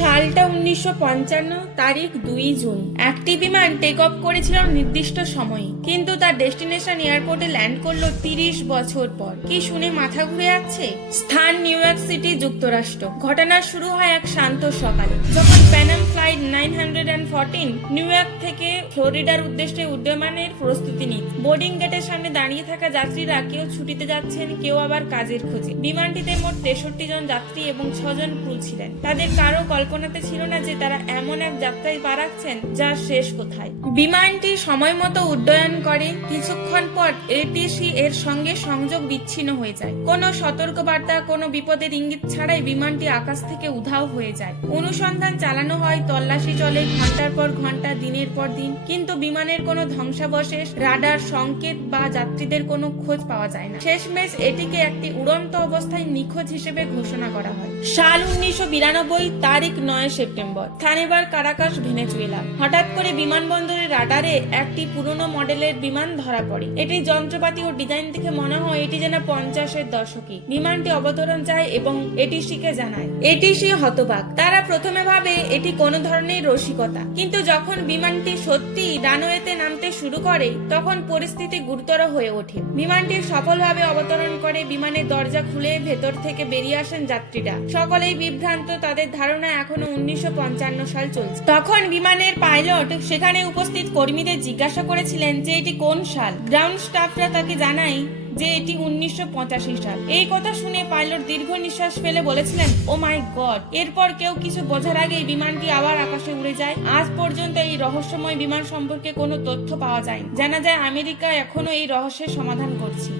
সালটা উনিশশো পঞ্চান্ন, তারিখ দুই জুন। একটি বিমান টেক অফ করেছিল নির্দিষ্ট সময়ে, কিন্তু তার ডেস্টিনেশন এয়ারপোর্টে ল্যান্ড করল তিরিশ বছর পর। কি শুনে মাথা ঘুরে যাচ্ছে? স্থান নিউ ইয়র্ক সিটি, যুক্তরাষ্ট্র। ঘটনা শুরু হয় এক শান্ত সকালে। যখন flight nine hundred New York থেকে ফ্লোরিডার উদ্দেশ্যে উড্ডয়মানের প্রস্তুতি নিন। বোর্ডিং গেটের সামনে দাঁড়িয়ে থাকা যাত্রীরা কেউ ছুটিতে যাচ্ছেন, কেউ আবার কাজের খোঁজে। বিমানটিতে মোট তেষট্টি জন যাত্রী এবং ছজন ক্রু ছিলেন। তাদের কারও কল্পনাতে ছিল না যে তারা এমন এক যাত্রায় পা রাখছেন যার শেষ কোথায়। বিমানটি সময় মতো উড্ডয়ন করে, কিছুক্ষণ পর এটিসি এর সঙ্গে সংযোগ বিচ্ছিন্ন হয়ে যায়। কোনো সতর্কবার্তা, কোনো বিপদের ইঙ্গিত ছাড়াই বিমানটি আকাশ থেকে উধাও হয়ে যায়। অনুসন্ধান চালানো হয় তল্লাশি চলে ঘণ্টার পর ঘণ্টা, দিনের পর দিন। কিন্তু বিমানের কোনো ধ্বংসাবশেষ, রাডার, সংকেত বা যাত্রীদের কোনো খোঁজ পাওয়া যায় না। শেষমেশ এটিকে একটি উড়ন্ত অবস্থায় নিখোঁজ হিসেবে ঘোষণা করা হয়। সাল উনিশশো বিরানব্বই, তারিখ নয় সেপ্টেম্বর। থানেবার Caracas Venezuela. হঠাৎ করে বিমানবন্দরের রাডারে একটি পুরনো মডেলের বিমান ধরা পড়ে। এটি যন্ত্রপাতি ও ডিজাইন দেখে মনে হয় এটি যেন পঞ্চাশের দশকে। বিমানটি অবতরণ যায় এবং এটিসিকে জানায়। এটিসি হতবাক। তারা প্রথমে ভাবে এটি কোনো ধরনের রসিকতা। কিন্তু যখন বিমানটি সত্যি রানওয়েতে নামতে শুরু করে, তখন পরিস্থিতি গুরুতর হয়ে ওঠে। বিমানটি সফলভাবে অবতরণ করে বিমানের দরজা খুলে ভেতর থেকে বেরিয়ে আসেন যাত্রীরা। সকলেই বিভ্রান্ত, তাদের ধারণা এখনও উনিশশো পঞ্চান্ন সাল চলছে। তখন বিমানের পাইলট সেখানে উপস্থিত কর্মীদের জিজ্ঞাসা করেছিলেন যে এটি কোন সাল। গ্রাউন্ড স্টাফরা তাকে জানায় যে এটি উনিশশো পঁচাশি সাল। এই কথা শুনে পাইলট দীর্ঘ নিঃশ্বাস ফেলে বলেছিলেন, ও মাই গড। এরপর কেউ কিছু বোঝার আগেই বিমানটি আবার আকাশে উড়ে যায়। আজ পর্যন্ত এই রহস্যময় বিমান সম্পর্কে কোনো তথ্য পাওয়া যায় জানা যায়, আমেরিকা এখনও এই রহস্যের সমাধান করছে।